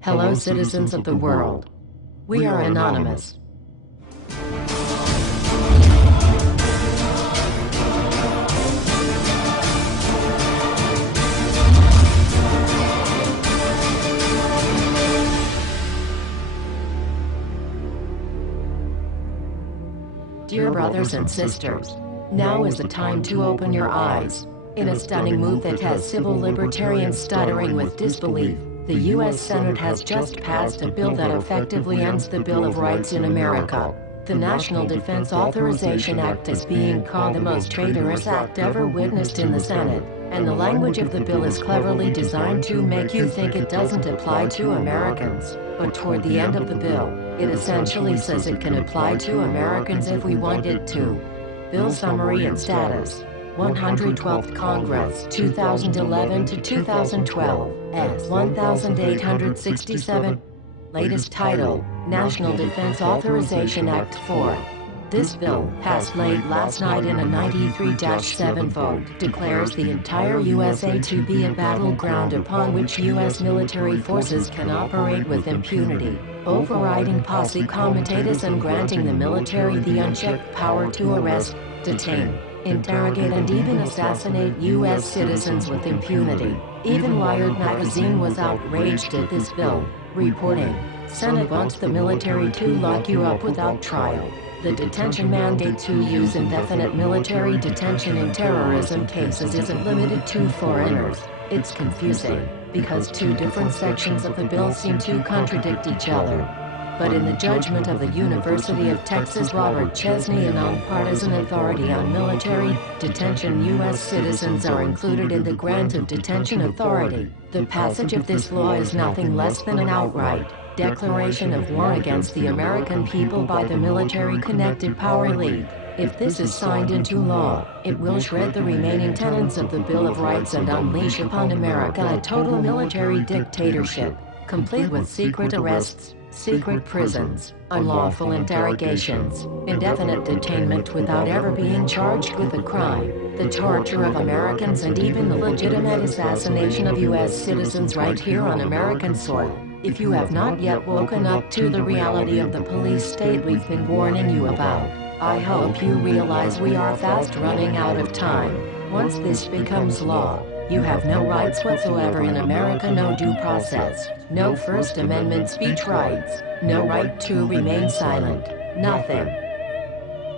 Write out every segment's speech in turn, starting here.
Hello, citizens of the world. We are anonymous. Dear brothers and sisters, now is the time to open your eyes. In a stunning move that has civil libertarians stuttering with disbelief, the U.S. Senate has just passed a bill that effectively ends the Bill of Rights in America. The National Defense Authorization Act is being called the most traitorous act ever witnessed in the Senate, and the language of the bill is cleverly designed to make you think it doesn't apply to Americans. But toward the end of the bill, it essentially says it can apply to Americans if we want it to. Bill summary and status. 112th Congress, 2011 to 2012, S. 1867. Latest title, National Defense Authorization Act 4. This bill, passed late last night in a 93-7 vote, declares the entire USA to be a battleground upon which U.S. military forces can operate with impunity, overriding Posse Comitatus and granting the military the unchecked power to arrest, detain, interrogate and even assassinate U.S. citizens with impunity. Even Wired magazine was outraged at this bill, reporting, "Senate wants the military to lock you up without trial. The detention mandate to use indefinite military detention in terrorism cases isn't limited to foreigners." It's confusing, because two different sections of the bill seem to contradict each other. But in the judgment of the University of Texas Robert Chesney, a nonpartisan authority on military detention, U.S. citizens are included in the grant of detention authority. The passage of this law is nothing less than an outright declaration of war against the American people by the military-connected power elite. If this is signed into law, it will shred the remaining tenets of the Bill of Rights and unleash upon America a total military dictatorship, complete with secret arrests, secret prisons, unlawful interrogations, indefinite detainment without ever being charged with a crime, the torture of Americans and even the legitimate assassination of U.S. citizens right here on American soil. If you have not yet woken up to the reality of the police state we've been warning you about, I hope you realize we are fast running out of time. Once this becomes law, you have no rights whatsoever in America, no due process, no First Amendment speech rights, no right to remain silent, nothing.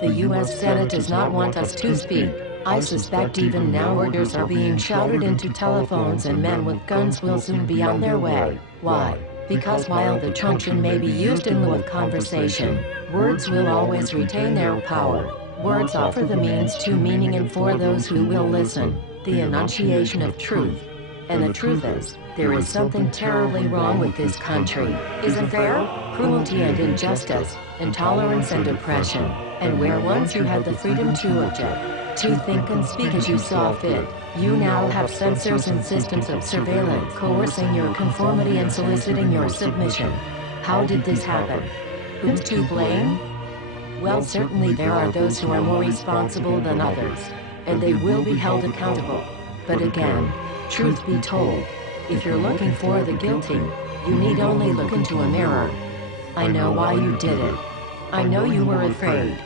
The U.S. Senate does not want us to speak. I suspect even now orders are being shouted into telephones and men with guns will soon be on their way. Why? Because while the truncheon may be used in lieu of conversation, words will always retain their power. Words offer the means to meaning, and for those who will listen, the enunciation of truth. And the truth is, there is something terribly wrong with this country. Isn't there? Cruelty and injustice, intolerance and oppression. And where once you had the freedom to object, to think and speak as you saw fit, you now have censors and systems of surveillance coercing your conformity and soliciting your submission. How did this happen? Who's to blame? Well, certainly there are those who are more responsible than others, and they will be held accountable. But again, truth be told, if you're looking for the guilty, you need only look into a mirror. I know why you did it. I know you were afraid.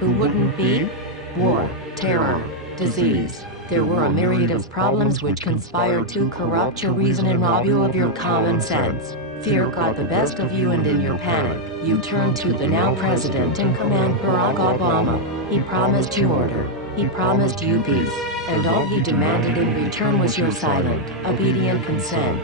Who wouldn't be? War, terror, disease. There were a myriad of problems which conspired to corrupt your reason and rob you of your common sense. Fear got the best of you, and in your panic, you turned to the now president in command, Barack Obama. He promised you order. He promised you peace. And all he demanded in return was your silent, obedient consent.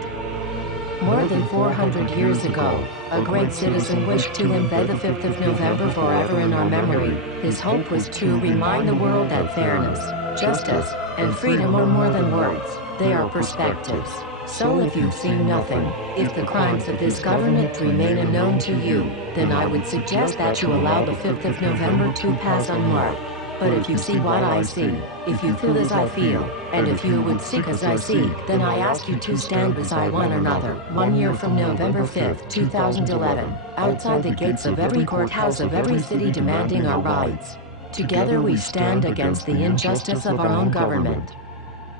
More than 400 years ago, a great citizen wished to embed the 5th of November forever in our memory. His hope was to remind the world that fairness, justice, and freedom are more than words, they are perspectives. So if you've seen nothing, if the crimes of this government remain unknown to you, then I would suggest that you allow the 5th of November to pass unmarked. But if you see what I see, if you feel as I feel, and if you would seek as I seek, then I ask you to stand beside one another, 1 year from November 5th, 2011, outside the gates of every courthouse of every city demanding our rights. Together we stand against the injustice of our own government.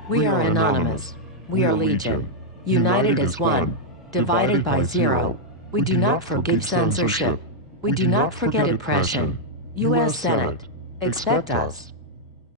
We are anonymous. We are legion. United as one. divided by 0. We do not forgive censorship. We do not forget oppression. U.S. Senate. Expect us.